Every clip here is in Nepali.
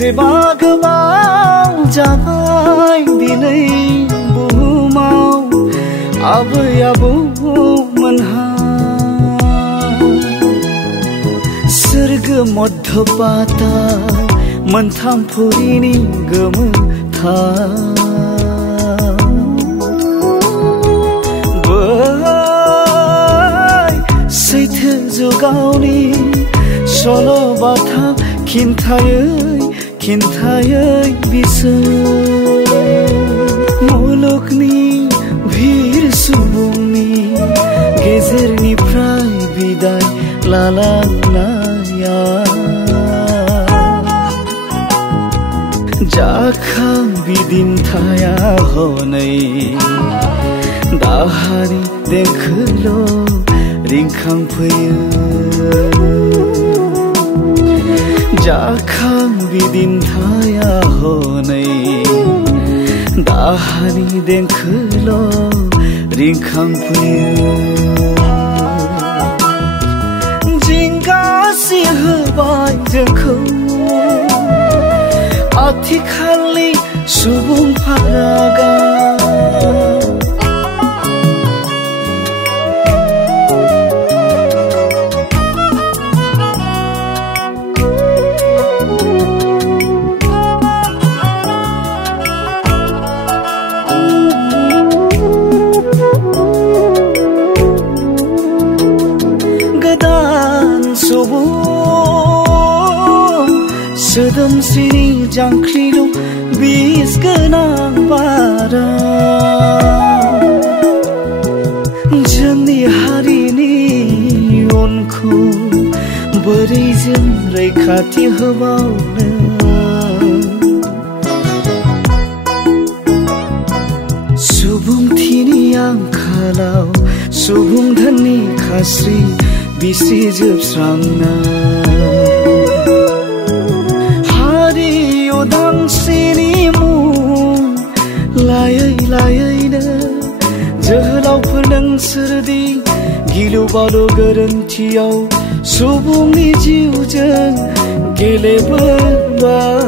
बेसेबा गोबाव जाबाय दिनै बुहुमाव आबै आबौमोनहा सोरगो मध्य पाताल मोनथाम फुरिनि गोमोथाव बै सैथो जुगावनि सल' बाथा खिन्थायै बिसोर मुलुगनि भिर सुबुंनि गेजेरनिफ्राय बिदाय लालांनाया जाखां बिदिन्थाया हनै दाहानि देंखोल' रिंखांफैयो जाखां बिदिन्थाया हनै दाहानि देंखोल' रिंखांफैयो जिंगासि होबाय जोंखौ आथिखालनि सुबुं फारागा सोदोमस्रिनि जांख्रिलु बिस गोनां बारा जोंनि हारिनि उनखौ बोरै जों रैखाथि होबावनो सुबुंथिनि आंखालाव सुबुं धोननि खास्रि बिसि जोबस्रांना उदांस्रिनि मुं लायैनो जोहोलावफोर नोंसोरदि गिलु बालु गोरोन्थियाव सुबुंनि जिउजों गेलेबोबाय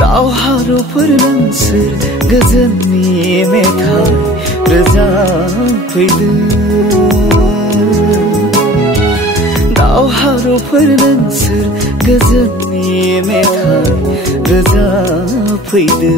दावहारुफोर नोंसोर गोजोननि मेथाइ रोजाबफैदों दावहारुफोर नोंसोर गोजोननि मेथाइ रोजाबफैदों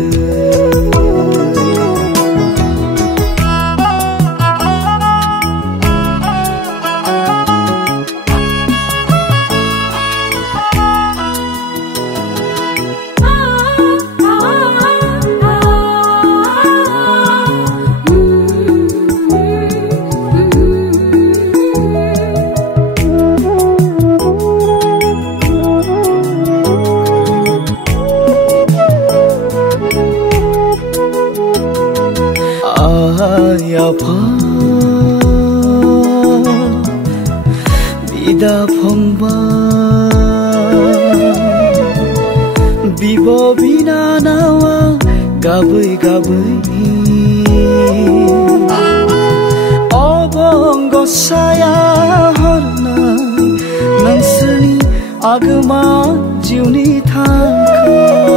आफा बिदा फंबाय बिब' बिनानावा गाबै अबंगसाया हरनाय नोंसोरनि आगोमा जिउनि थांखा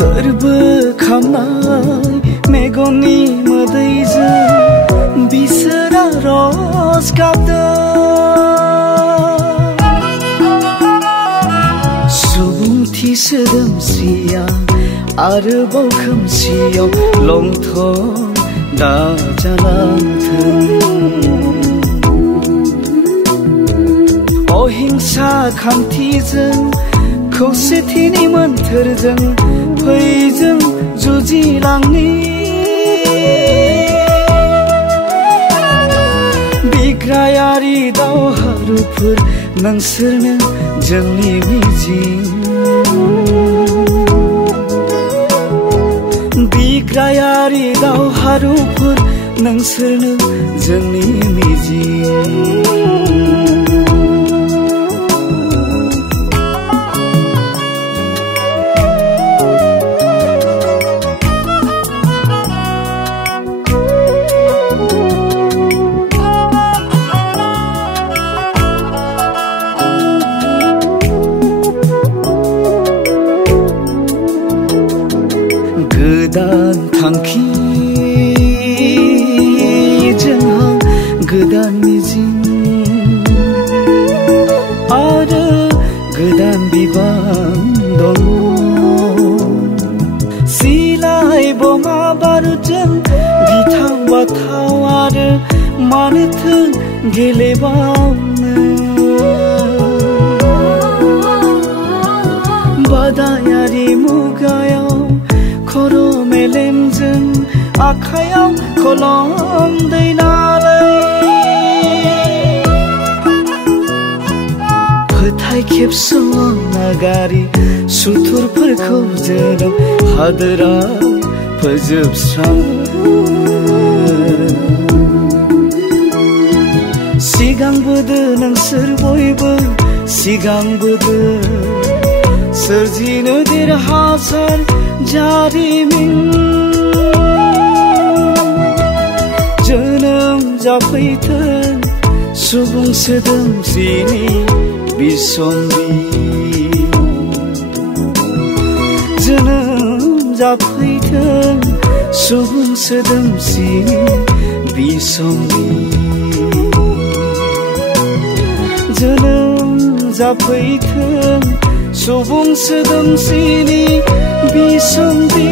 गोरबो खामनाय मेगननि मोदैजों बिसोरा रस गाबदों सुबुंथि सोदोमस्रिया आरोबाव खोमसियाव लंथं दाजालांथों अहिंसा खान्थिजों खौसेथिनि मोन्थोरजों फैजों जुजिलांनि बिग्रायारि दावहारुफोर नोंसोरनो जोंनि मिजिं बिग्रायारि दावहारुफोर नोंसोरनो जोंनि मिजिं आरो मानोथो गेलेबावनो बादायारि मुगायाव खर' मेलेमजों आखायाव खलम दैनानै फोथाय खेबस'ना नागारि सुथुरफोरखौ जोनोम हादोरा फोजोबस्राङो सिगांबोदो नोंसोर बयबो सिगांबोदो सोरजिनो देरहासार जारिमिन जोनोम जाफैथों सुबुं सोदोमस्रिनि बिसम्बि जोनोम जाफैथों सुबुं सोदोमस्रिनि बिसम्बि जोनोम जाफैथों सुबुं सोदोमस्रिनि बिसम्बि